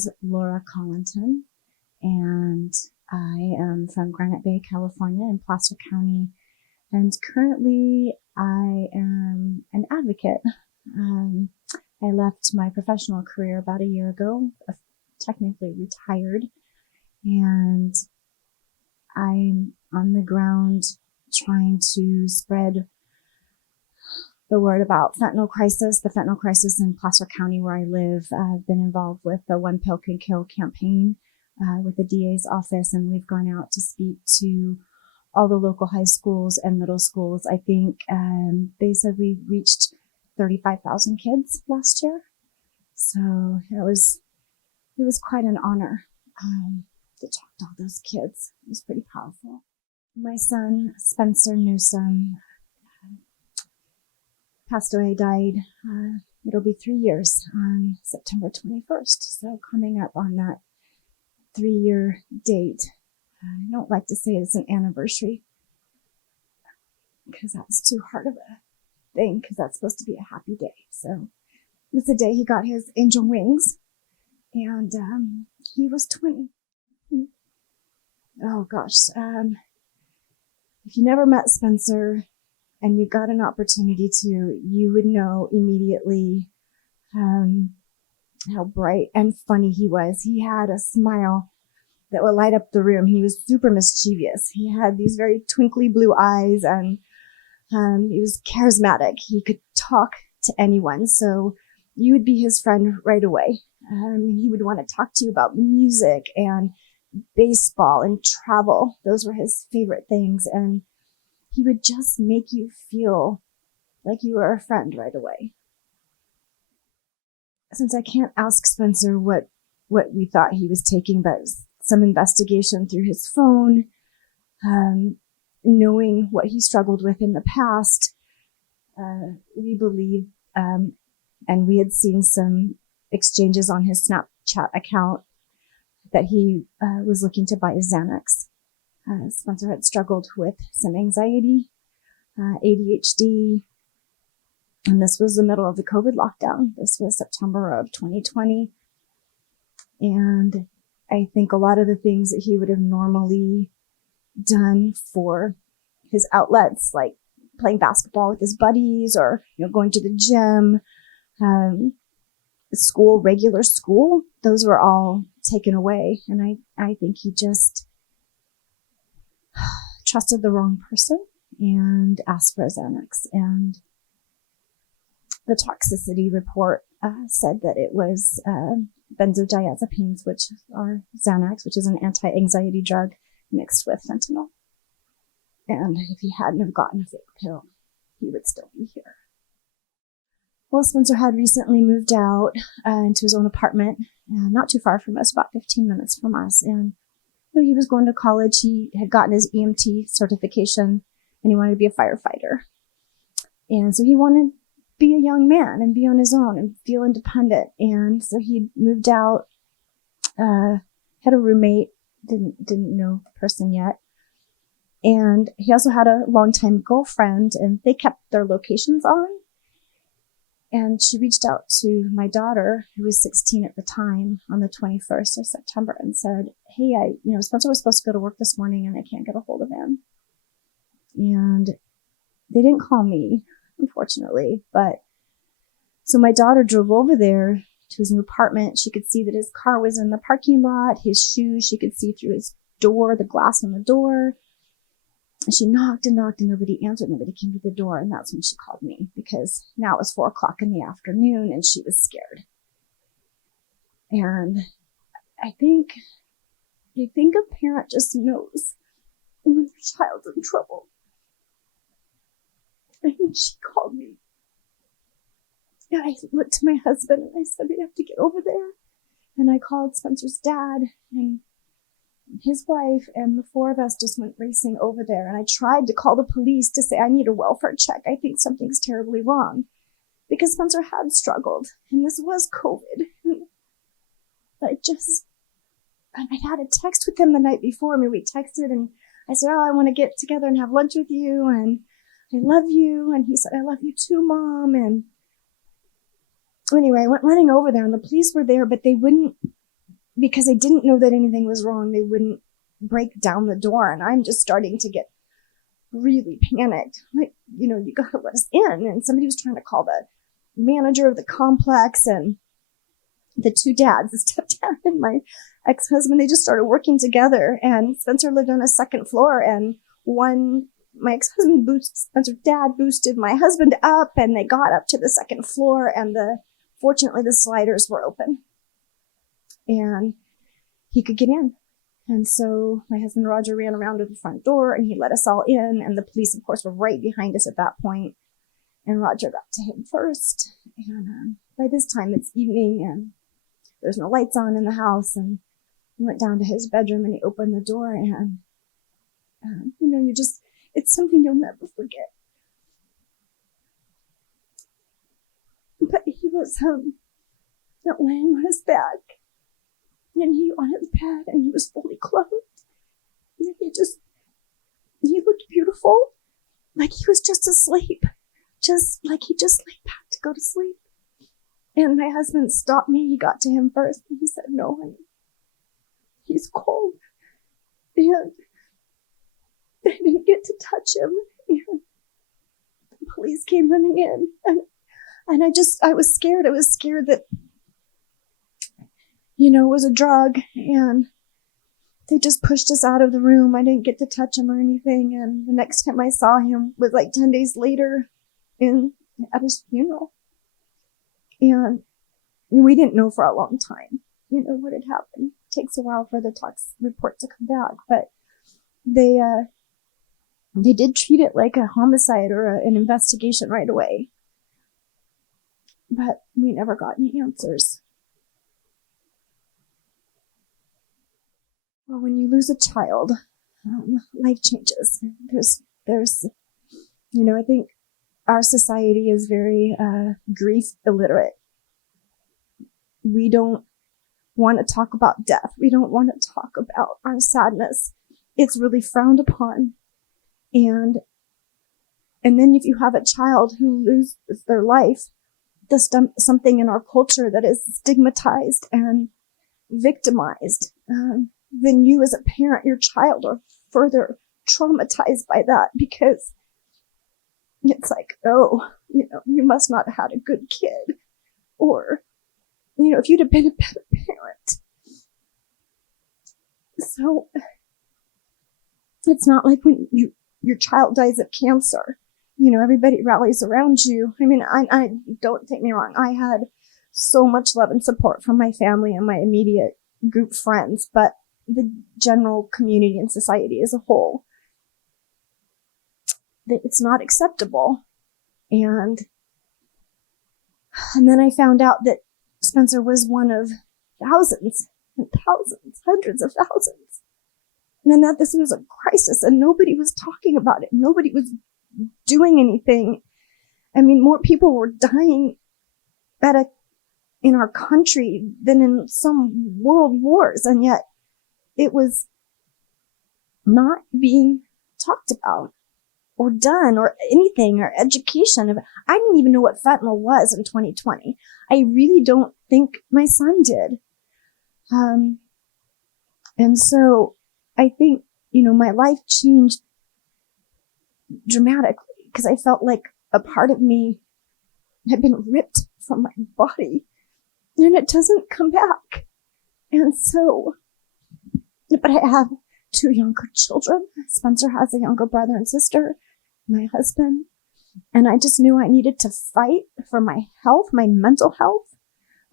is Laura Collinton, and I am from Granite Bay, California, in Placer County. And currently, I am an advocate. I left my professional career about a year ago, technically retired, and I'm on the ground trying to spread the word about fentanyl crisis, the fentanyl crisis in Placer County where I live. I've been involved with the One Pill Can Kill campaign with the DA's office, and we've gone out to speak to all the local high schools and middle schools. I think they said we reached 35,000 kids last year. So it was quite an honor to talk to all those kids. It was pretty powerful. My son, Spencer Newsom, passed away, died. It'll be 3 years on September 21st. So coming up on that 3-year date. I don't like to say it's an anniversary because that's too hard of a thing, because that's supposed to be a happy day. So it's the day he got his angel wings, and he was 20. Oh gosh. If you never met Spencer and you got an opportunity to, you would know immediately how bright and funny he was. He had a smile that would light up the room. He was super mischievous. He had these very twinkly blue eyes, and he was charismatic. He could talk to anyone, so you would be his friend right away. He would want to talk to you about music and baseball and travel. Those were his favorite things, and he would just make you feel like you were a friend right away. Since I can't ask Spencer what we thought he was taking, but some investigation through his phone, knowing what he struggled with in the past, we believe, and we had seen some exchanges on his Snapchat account that he was looking to buy Xanax. Spencer had struggled with some anxiety, ADHD, and this was the middle of the COVID lockdown. This was September of 2020. And I think a lot of the things that he would have normally done for his outlets, like playing basketball with his buddies or, going to the gym, school, regular school, those were all taken away. And I think he just trusted the wrong person and asked for a Xanax. And the toxicity report said that it was benzodiazepines, which are Xanax, which is an anti-anxiety drug mixed with fentanyl. And if he hadn't have gotten a fake pill, he would still be here. Well, Spencer had recently moved out into his own apartment, not too far from us, about 15 minutes from us. And he was going to college. He had gotten his EMT certification, and he wanted to be a firefighter. And so he wanted to be a young man and be on his own and feel independent. And so he moved out, had a roommate, didn't know the person yet. And he also had a longtime girlfriend, and they kept their locations on. And she reached out to my daughter, who was 16 at the time, on the 21st of September and said, hey, Spencer was supposed to go to work this morning and I can't get a hold of him. And they didn't call me, unfortunately. But so my daughter drove over there to his new apartment. She could see that his car was in the parking lot, his shoes, she could see through his door, the glass on the door. And she knocked and knocked and nobody answered. Nobody came to the door. And that's when she called me, because now it was 4:00 in the afternoon and she was scared. And I think a parent just knows when their child's in trouble. And when she called me, and I looked to my husband and I said, we have to get over there. And I called Spencer's dad and his wife, and the four of us just went racing over there. And I tried to call the police to say, I need a welfare check. I think something's terribly wrong, because Spencer had struggled, and this was COVID. I had a text with him the night before. We texted, and I said, I want to get together and have lunch with you, and I love you. And he said, I love you too, Mom. And anyway, I went running over there, and the police were there, but they wouldn't because I didn't know that anything was wrong, they wouldn't break down the door. And I'm just starting to get really panicked. Like, you gotta let us in. And somebody was trying to call the manager of the complex, and the two dads, the stepdad and my ex-husband, they just started working together. And Spencer lived on a second floor, and my ex-husband Spencer's dad boosted my husband up, and they got up to the second floor, and fortunately the sliders were open and he could get in. And so my husband Roger ran around to the front door, and he let us all in, and the police, of course, were right behind us at that point. And Roger got to him first. And by this time it's evening, and there's no lights on in the house. And he went down to his bedroom, and he opened the door, and it's something you'll never forget. But he was laying on his back, and he on his bed, and he was fully clothed. And he looked beautiful, like he was just asleep, just like he just laid back to go to sleep. And my husband stopped me. He got to him first, and he said, "No, honey, he's cold." And I didn't get to touch him. And the police came running in, and I was scared. I was scared that, it was a drug, and they just pushed us out of the room. I didn't get to touch him or anything. And the next time I saw him was like 10 days later at his funeral. And we didn't know for a long time, what had happened. It takes a while for the tox report to come back, but they did treat it like a homicide or an investigation right away. But we never got any answers. Well, when you lose a child, life changes. There's, I think our society is very grief illiterate. We don't want to talk about death. We don't want to talk about our sadness. It's really frowned upon. And then if you have a child who loses their life, there's something in our culture that is stigmatized and victimized. Then you as a parent, your child are further traumatized by that, because it's like, oh, you must not have had a good kid. Or, if you'd have been a better parent. So it's not like when your child dies of cancer, everybody rallies around you. I mean, I don't take me wrong. I had so much love and support from my family and my immediate group friends, but the general community and society as a whole, that it's not acceptable. And then I found out that Spencer was one of thousands and thousands, hundreds of thousands. And then that this was a crisis, and nobody was talking about it. Nobody was doing anything. I mean, more people were dying in our country than in some world wars, and yet it was not being talked about or done or anything, or education. I didn't even know what fentanyl was in 2020. I really don't think my son did. And so I think, my life changed dramatically, because I felt like a part of me had been ripped from my body, and it doesn't come back. And so, but I have 2 younger children. Spencer has a younger brother and sister, my husband. And I just knew I needed to fight for my health, my mental health.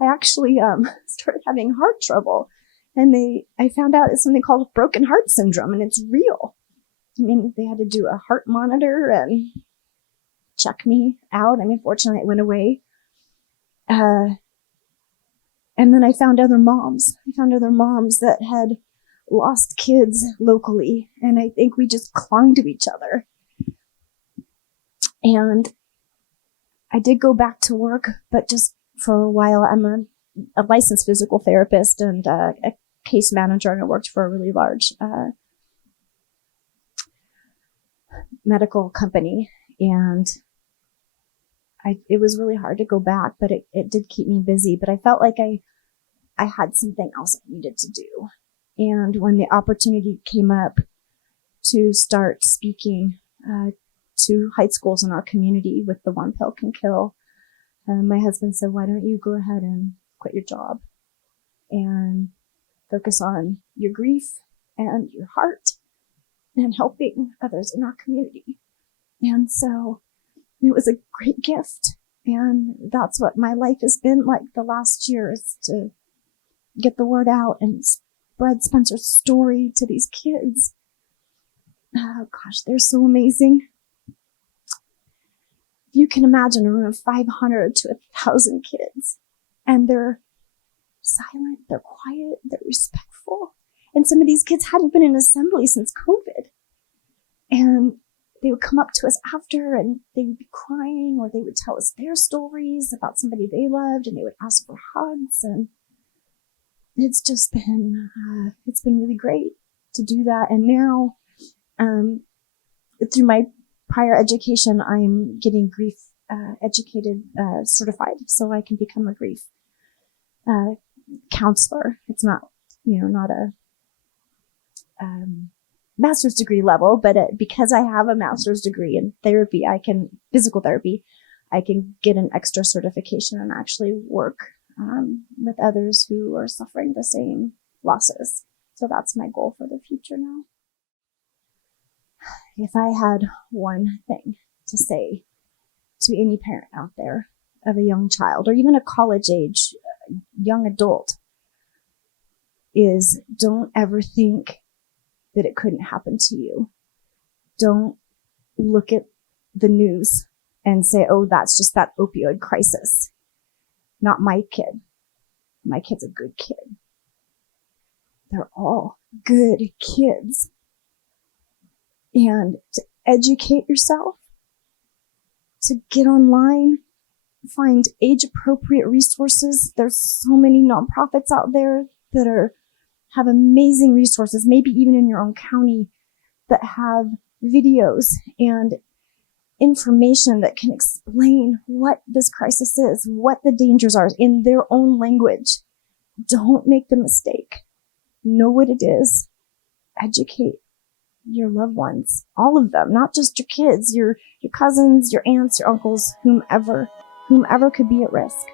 I actually started having heart trouble, and I found out it's something called broken heart syndrome, and it's real. I mean, they had to do a heart monitor and check me out. I mean, fortunately, it went away. And then I found other moms. That had lost kids locally, and I think we just clung to each other. And I did go back to work, but just for a while. I'm a licensed physical therapist and a case manager, and I worked for a really large medical company. And it was really hard to go back, but it did keep me busy. But I felt like I I had something else I needed to do. And when the opportunity came up to start speaking to high schools in our community with the One Pill Can Kill, my husband said, why don't you go ahead and quit your job and focus on your grief and your heart and helping others in our community. And so it was a great gift. And that's what my life has been like the last year, is to get the word out and spread Spencer's story to these kids. Oh gosh, they're so amazing. You can imagine a room of 500 to 1,000 kids, and they're silent, they're quiet, they're respectful. And some of these kids hadn't been in assembly since COVID. And they would come up to us after, and they would be crying, or they would tell us their stories about somebody they loved, and they would ask for hugs. And it's just been, it's been really great to do that. And now, through my prior education, I'm getting grief educated, certified, so I can become a grief counselor. It's not, not a master's degree level, but because I have a master's degree in therapy, physical therapy, I can get an extra certification and actually work with others who are suffering the same losses. So that's my goal for the future now. If I had one thing to say to any parent out there of a young child, or even a college age young adult, is don't ever think that it couldn't happen to you. Don't look at the news and say, oh, that's just that opioid crisis. Not my kid. My kid's a good kid. They're all good kids. And to educate yourself, to get online, find age-appropriate resources. There's so many nonprofits out there that have amazing resources, maybe even in your own county, that have videos and information that can explain what this crisis is, what the dangers are in their own language. Don't make the mistake. Know what it is. Educate your loved ones, all of them, not just your kids, your cousins, your aunts, your uncles, whomever could be at risk.